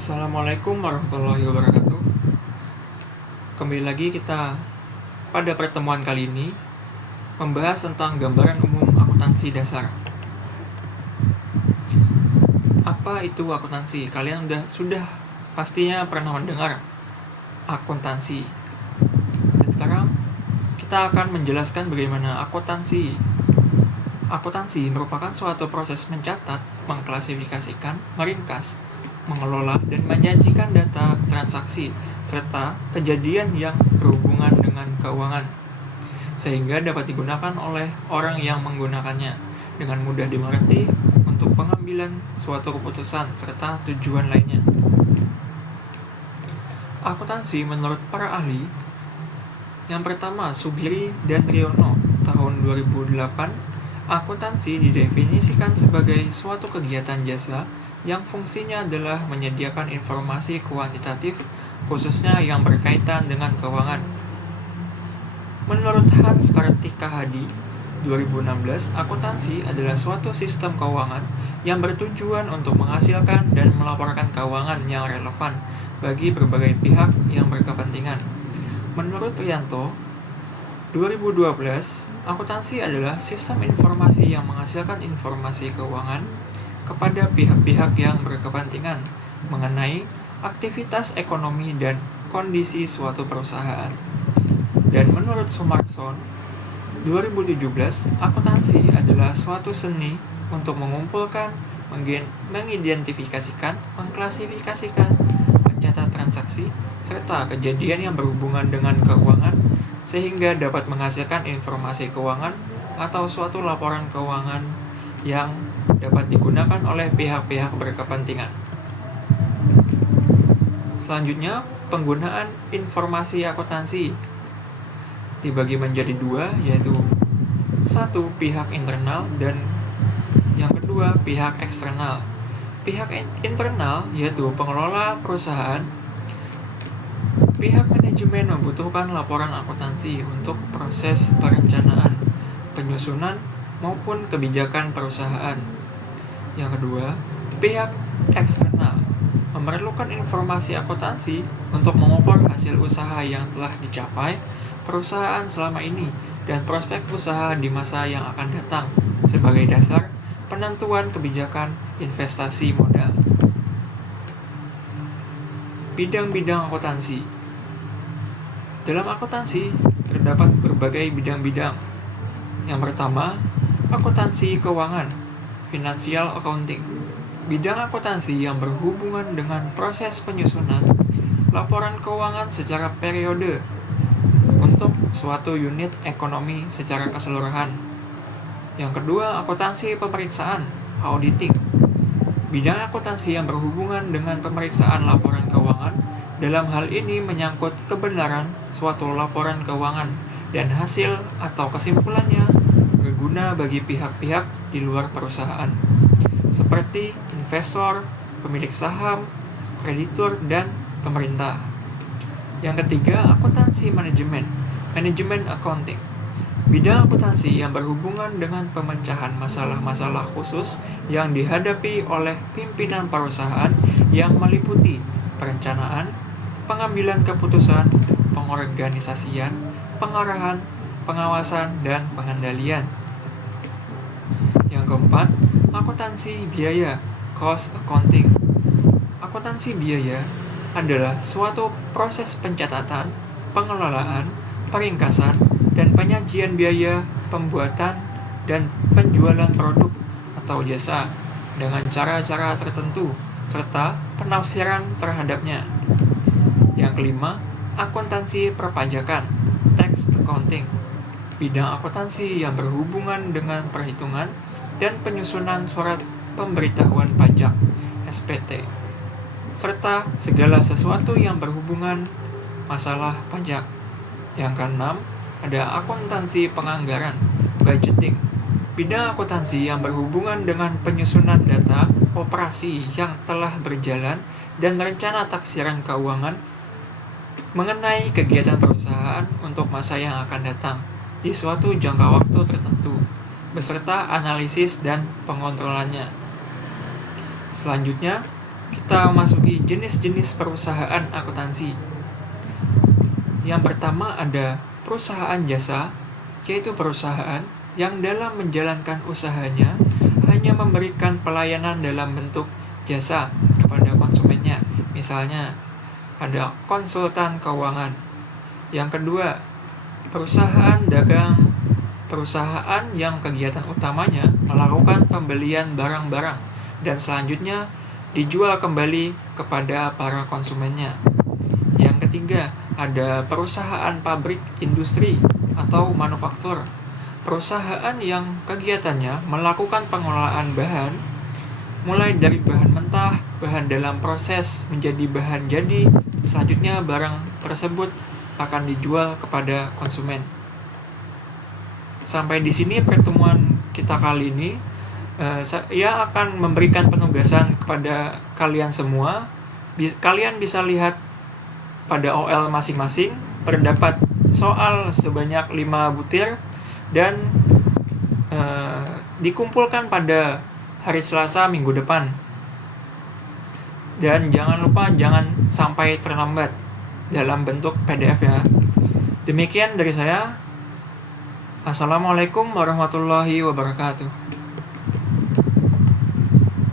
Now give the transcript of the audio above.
Assalamualaikum warahmatullahi wabarakatuh. Kembali lagi kita pada pertemuan kali ini membahas tentang gambaran umum akuntansi dasar. Apa itu akuntansi? Kalian sudah pastinya pernah mendengar akuntansi. Dan sekarang kita akan menjelaskan bagaimana akuntansi. Akuntansi merupakan suatu proses mencatat, mengklasifikasikan, meringkas, mengelola, dan menyajikan data transaksi serta kejadian yang berhubungan dengan keuangan, sehingga dapat digunakan oleh orang yang menggunakannya dengan mudah dimengerti untuk pengambilan suatu keputusan serta tujuan lainnya. Akuntansi menurut para ahli, yang pertama Sugiri dan Riono tahun 2008, akuntansi didefinisikan sebagai suatu kegiatan jasa yang fungsinya adalah menyediakan informasi kuantitatif, khususnya yang berkaitan dengan keuangan. Menurut Hans Kartika Hadi, 2016, akuntansi adalah suatu sistem keuangan yang bertujuan untuk menghasilkan dan melaporkan keuangan yang relevan bagi berbagai pihak yang berkepentingan. Menurut Rianto, 2012, akuntansi adalah sistem informasi yang menghasilkan informasi keuangan kepada pihak-pihak yang berkepentingan mengenai aktivitas ekonomi dan kondisi suatu perusahaan. Dan menurut Sumarson, 2017, akuntansi adalah suatu seni untuk mengumpulkan, mengidentifikasikan, mengklasifikasikan, mencatat transaksi, serta kejadian yang berhubungan dengan keuangan sehingga dapat menghasilkan informasi keuangan atau suatu laporan keuangan yang dapat digunakan oleh pihak-pihak berkepentingan. Selanjutnya, penggunaan informasi akuntansi dibagi menjadi dua, yaitu satu, pihak internal, dan yang kedua, pihak eksternal. Pihak internal yaitu pengelola perusahaan. Pihak manajemen membutuhkan laporan akuntansi untuk proses perencanaan, penyusunan, maupun kebijakan perusahaan. Yang kedua, pihak eksternal memerlukan informasi akuntansi untuk mengukur hasil usaha yang telah dicapai perusahaan selama ini dan prospek usaha di masa yang akan datang sebagai dasar penentuan kebijakan investasi modal. Bidang-bidang akuntansi. Dalam akuntansi terdapat berbagai bidang-bidang. Yang pertama, akuntansi keuangan, financial accounting. Bidang akuntansi yang berhubungan dengan proses penyusunan laporan keuangan secara periode untuk suatu unit ekonomi secara keseluruhan. Yang kedua, akuntansi pemeriksaan, auditing. Bidang akuntansi yang berhubungan dengan pemeriksaan laporan keuangan, dalam hal ini menyangkut kebenaran suatu laporan keuangan dan hasil atau kesimpulannya berguna bagi pihak-pihak di luar perusahaan, seperti investor, pemilik saham, kreditur, dan pemerintah. Yang ketiga, akuntansi manajemen, manajemen accounting. Bidang akuntansi yang berhubungan dengan pemecahan masalah-masalah khusus yang dihadapi oleh pimpinan perusahaan yang meliputi perencanaan, pengambilan keputusan, pengorganisasian, pengarahan, pengawasan, dan pengendalian. Yang keempat, akuntansi biaya, cost accounting. Akuntansi biaya adalah suatu proses pencatatan, pengelolaan, peringkasan, dan penyajian biaya pembuatan dan penjualan produk atau jasa dengan cara-cara tertentu serta penafsiran terhadapnya. Yang kelima, akuntansi perpajakan, tax accounting. Bidang akuntansi yang berhubungan dengan perhitungan dan penyusunan surat pemberitahuan pajak, SPT, serta segala sesuatu yang berhubungan masalah pajak. Yang keenam, ada akuntansi penganggaran, budgeting. Bidang akuntansi yang berhubungan dengan penyusunan data operasi yang telah berjalan dan rencana taksiran keuangan mengenai kegiatan perusahaan untuk masa yang akan datang di suatu jangka waktu tertentu, beserta analisis dan pengontrolannya. Selanjutnya, kita memasuki jenis-jenis perusahaan akuntansi. Yang pertama ada perusahaan jasa, yaitu perusahaan yang dalam menjalankan usahanya hanya memberikan pelayanan dalam bentuk jasa kepada konsumennya. Misalnya, ada konsultan keuangan. Yang kedua, perusahaan dagang, perusahaan yang kegiatan utamanya melakukan pembelian barang-barang dan selanjutnya dijual kembali kepada para konsumennya. Yang ketiga, ada perusahaan pabrik industri atau manufaktur. Perusahaan yang kegiatannya melakukan pengelolaan bahan, mulai dari bahan mentah, bahan dalam proses menjadi bahan jadi, selanjutnya barang tersebut akan dijual kepada konsumen. Sampai di sini pertemuan kita kali ini. Saya akan memberikan penugasan kepada kalian semua. Kalian bisa lihat pada OL masing-masing, terdapat soal sebanyak 5 butir dan dikumpulkan pada hari Selasa minggu depan. Dan jangan lupa jangan sampai terlambat dalam bentuk PDF ya. Demikian dari saya. Assalamualaikum warahmatullahi wabarakatuh.